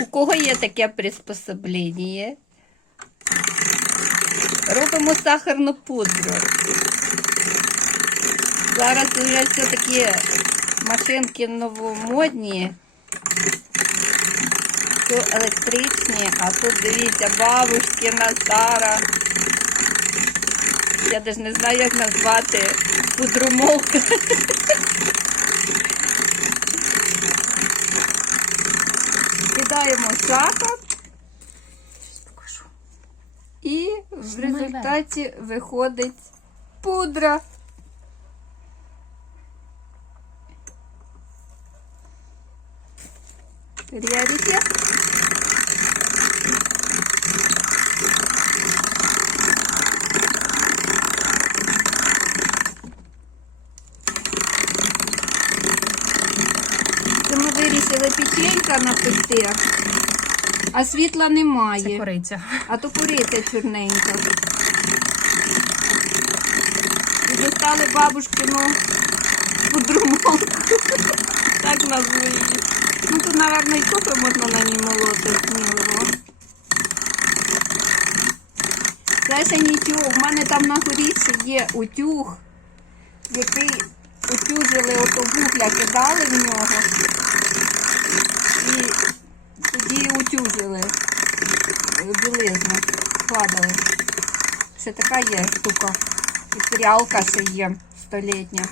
У кого є таке приспособлення? Робимо сахарну пудру. Зараз вже все такі машинки новомодні, все електричні, а тут дивіться, бабушкина Сара. Я навіть не знаю, як назвати пудрумовка. Кидаємо сахар і в результаті виходить пудра. Рядите. Це ми вирішили печенька а світла немає. Це кориця. А то куриця чорненька. І достали бабушкину пудрумовку. Так назву її. Ну тут, мабуть, і кофе можна на ній молоти сміливо. Це ще нічого. В мене там на горі ще є утюг, який утюжили ото вугля, кидали в нього. І тоді утюжили білизну складали. Ще така є штука. І прялка ще є столітня.